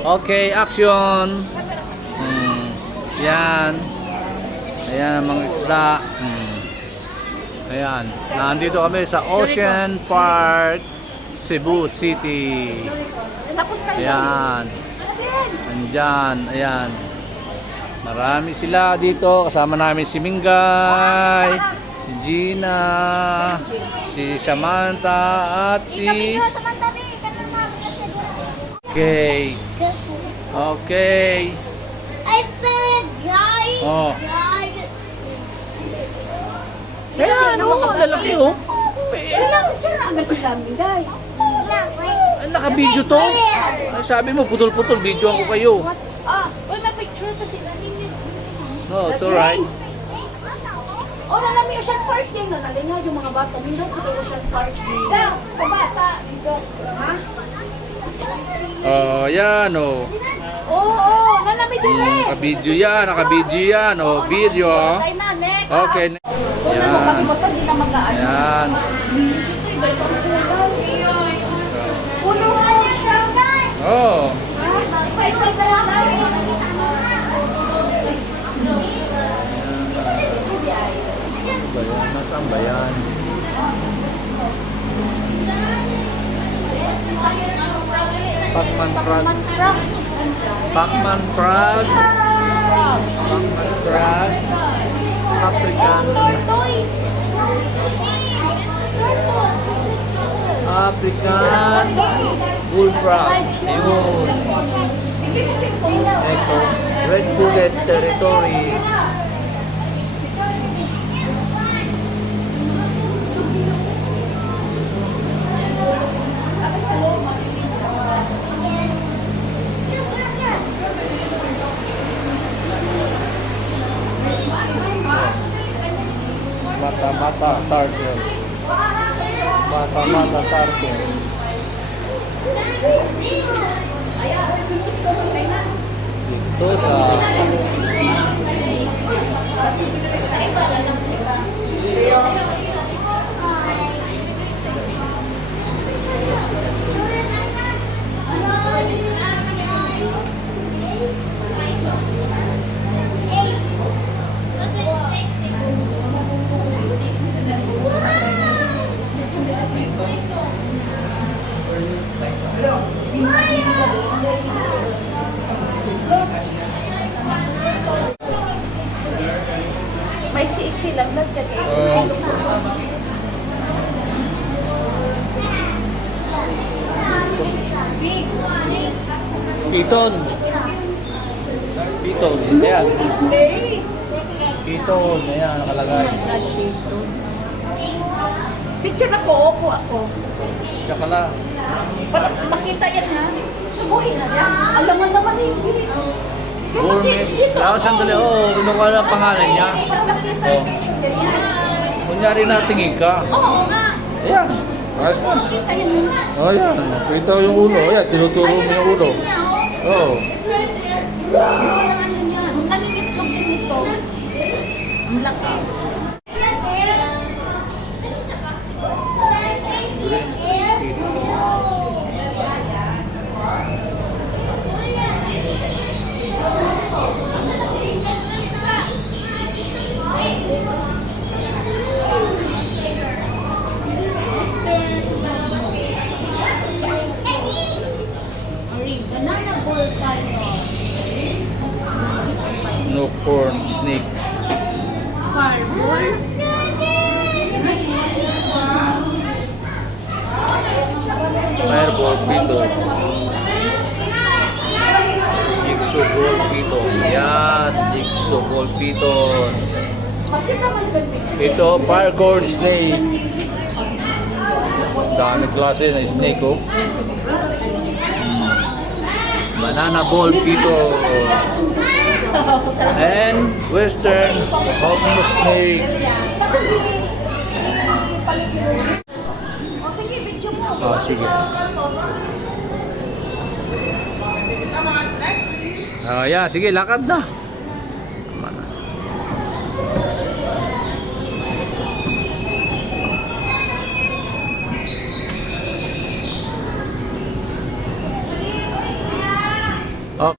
Okay, action. Yan. Ayan ang mga isda. Ayan. Nandito kami sa Ocean Park, Cebu City. Ayan. Andyan. Ayan. Marami sila dito. Kasama namin si Mingay, si Gina, si Samantha, at si... Okay. Okay. I said giant. Oh. Ayan, oh, lalaki, oh. Naka-video to. Ay, sabi mo, putol-putol. Videoan ko kayo. May picture pa sila. No, it's alright. O, nalang Ocean Park din. Nalang nga yung mga bata. Nindot sa Ocean Park din. Sa bata. Nindot. Ha? Oh, yan, oh. Oo, nalamig din eh. Naka-video yan, naka-video yan. Oh, video. Okay na, next. Okay. Yan. Hindi na mag-aan. Yan. Puluhan niya siya, guys. Oh. Bayan, nasaan ba yan? Pacman Frog. Pacman Frog. Pacman Frog. African. African bullfrogs. Ayun. Ito. Red Bullet Territories. Mata-mata turtle. Mata-mata turtle. Dito sa May si lang nagkagay. Piton. Piton. Ayan. Piton. Ayan, nakalagay. Picture ako, opo ako. Tsaka na. Para makita yan ha. Subuhin na siya. Alam mo naman hindi. Gourmet. Sandali. Oh, kinuha na ang pangalan niya. Oh. Kunyari na tingin ka. Oo nga. Ayan. Ayos na. Makita yan. Oh, ayan. Kita yung ulo. Ayan, tinuturo mo yung ulo. Oh. Nangingitlog din ito. Ang laki. Banana ball tayo. Snowcorn snake. Fireball. Fireball python. Jigsaw ball python. Yan, jigsaw ball python. Ito, paracord snake. Dami klase na snake, oh. Banana ball python. And western hognose snake. O sige, video mo. Oh, sige. Oh, yeah, sige, lakad na. Tama na. Oh.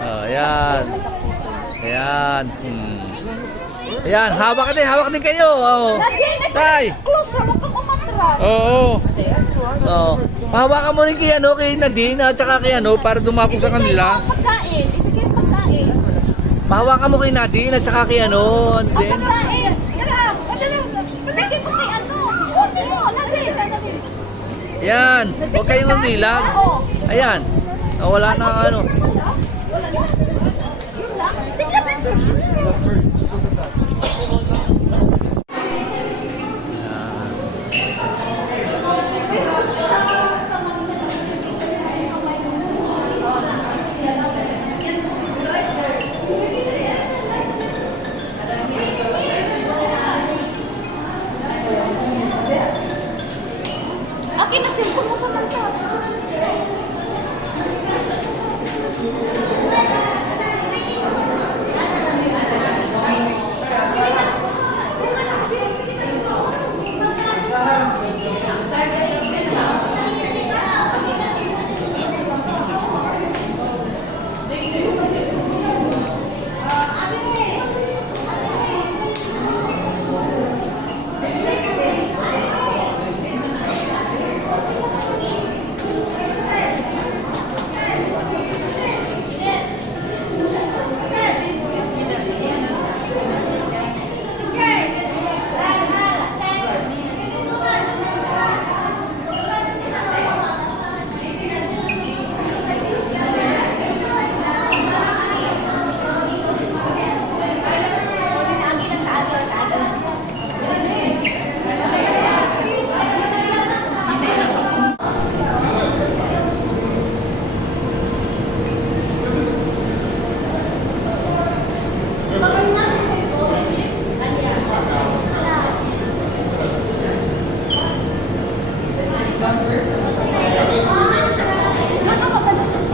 Oh, ayan. Ayan. Ayan, hawak din kayo. Oh. Tay. Close, wala kang umatras. Oo. Oh. Hawakan mo rin kay Nadine at saka kay para dumapong sa kanila. Pagkain. Ibigay pagkain. Pahawakan mo kay Nadine at saka kay Ang Nadine. pagkain. Tara, madala. Bigay ko kay Huwag mo, Nadine. Ayan. Huwag kayong umilag. Ayan. Oh, wala na Wala na. Yun lang. Sige na, Benson. Akin na simple mo sa manta.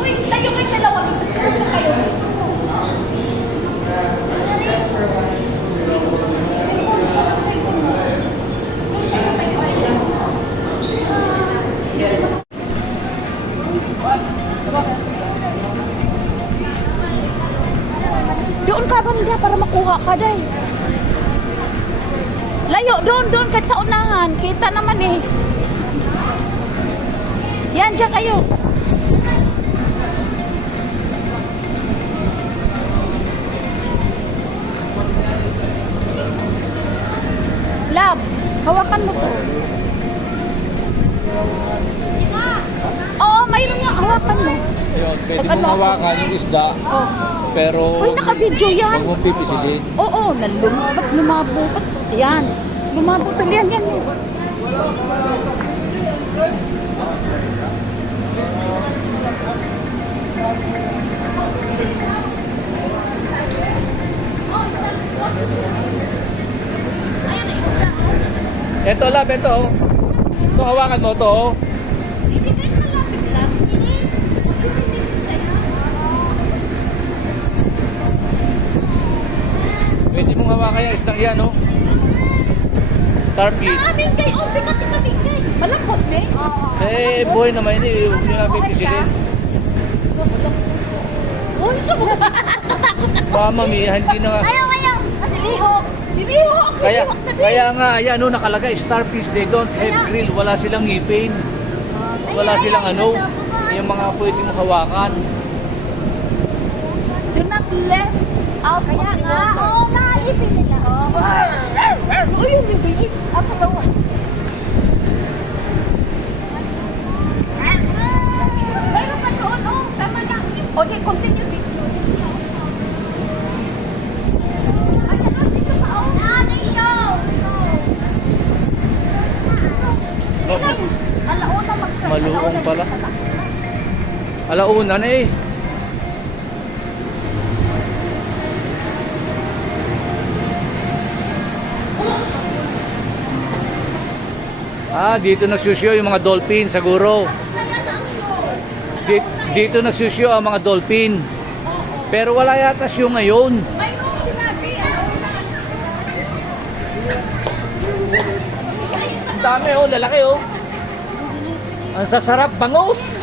Uy, tayo kayo dalawa. Kayo. Doon ka banda para makuha ka day. Layo, doon kahit sa unahan. Kita naman eh. Yan, dyan kayo. Lab, hawakan mo to. Oo, mayroon nga. Hawakan mo. Ayun, pwede Pag mong hawakan yung isda, Oh. pero Uy, naka-video yan. huwag mong pipisilin. Oo, ba't lumabo? Yan. Lumabo tuloy yan. Yan. Ito, lab, ito. Oh. Ito, hawakan mo to. Oh. Hindi kayo malapit lang. Sige. Pwede mong hawakan yung isdang yan, oh. Starfish. Amin kayo. Oh, bigat ka bigay. Malambot, eh. Eh, buhay naman yun eh. Huwag nyo na pipisilin. Uy, sa mga Mami, hindi na nga. Ayaw. Nilihok. Nilihok. Kaya nga, ayan, ano, nakalagay, starfish, they don't have grill. Wala silang ngipin. Wala silang yung mga pwede mong hawakan. Do not left out of the water. Oo, naipin nila. Uy, yung bibigit. Ako daw. Mayroon pa doon, oh. Tama na. Okay, continue video. Ayan, dito pa, oh. Nanay show. Alauna mag-try. Maluong pala. Alauna na eh. Dito nagsusyo yung mga dolphin siguro. Dito nagsusyo ang mga dolphin. Pero wala yata show ngayon. Mayroong sinabi. Ang dami oh, lalaki oh. Ang sasarap, bangus.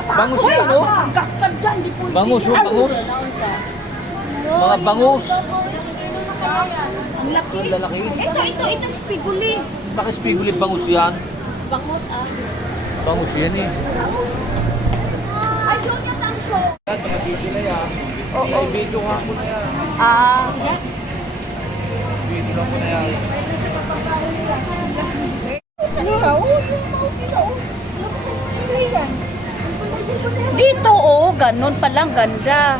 Bangus yan, no? Pagkakad dyan, di po. Bangus, oh, bangus. Mga bangus. Ang laki. Ang lalaki. Ito, spiguli. Bakit spiguli bangus yan? Bangus, Bangus yan eh. Ayun yung tansyo. Yan, mga video na yan. Oo. Ay, video nga ko na yan. Video lang ko na yan. Dito, ganun palang ganda.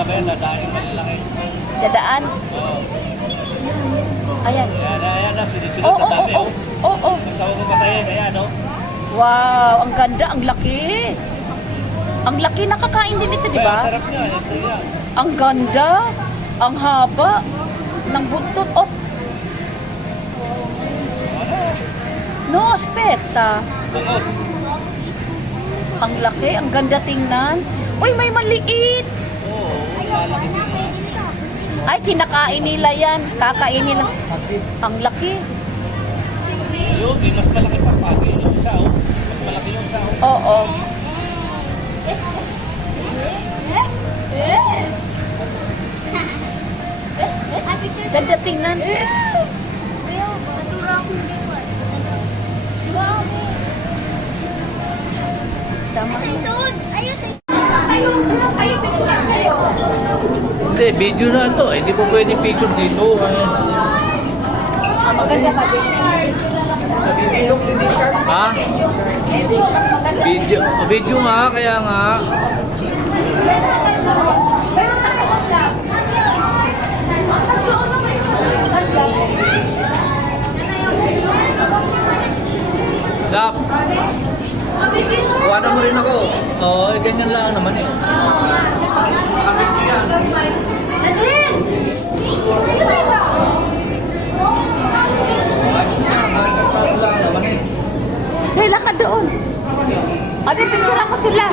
Sabi yan, dadaan yung malalaki. Dadaan. Ayan. Ayan na, sunod-sunod Oo, na dami. oo, oo, oo. Basta huwag mapatayin, ayan, no? Wow, ang ganda, ang laki. Ang laki, nakakain din ito, di Kaya ba? sarap niya, yes na yan. Ang ganda, ang haba ng buntot. Oh. No, speta. Bangos. Ang laki, ang ganda tingnan. Uy, may maliit. Oo, lalaki din. Ay, kinakain nila yan. Kakain nila. Ang laki. Ayun, may mas malaki pa pagi. Yung isa, oh. Mas malaki yung isa, oh. Oo. Ganda tingnan. Tama. Hindi, video na ito. Hindi po pwede picture dito. Ayan. Ha? Video. Video nga, kaya nga. Zap. Kuha mo rin ako. Oo, ganyan lang naman eh. Nakabidyo yan. Kaya ka doon. Ate, picture ako sila.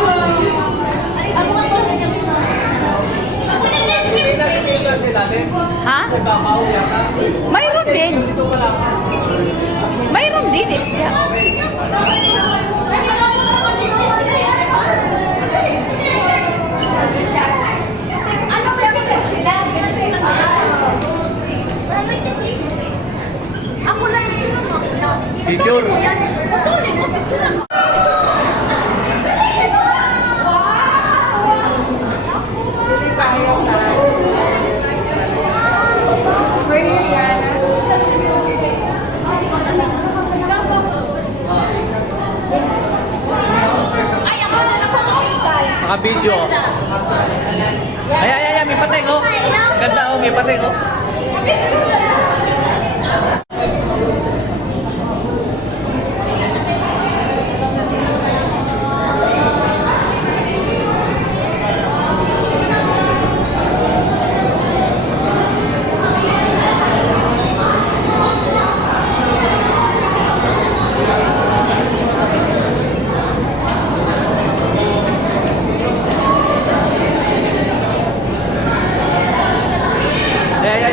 Hindi na sisila sila din. Ha? Sa babaw yata. Mayroon din. Dito wala. Mayroon din isda. Ako lang Picture. Naka-video. Ay, may patay ko. Ganda oh, may patay ko.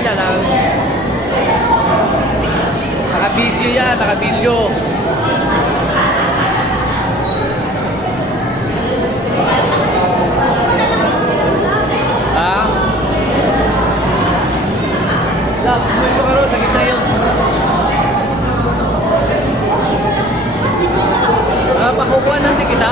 Yan. Naka-video yan, naka-video. Ha? Lak, gusto ka rin, sa gitna yun. Pakukuha natin kita.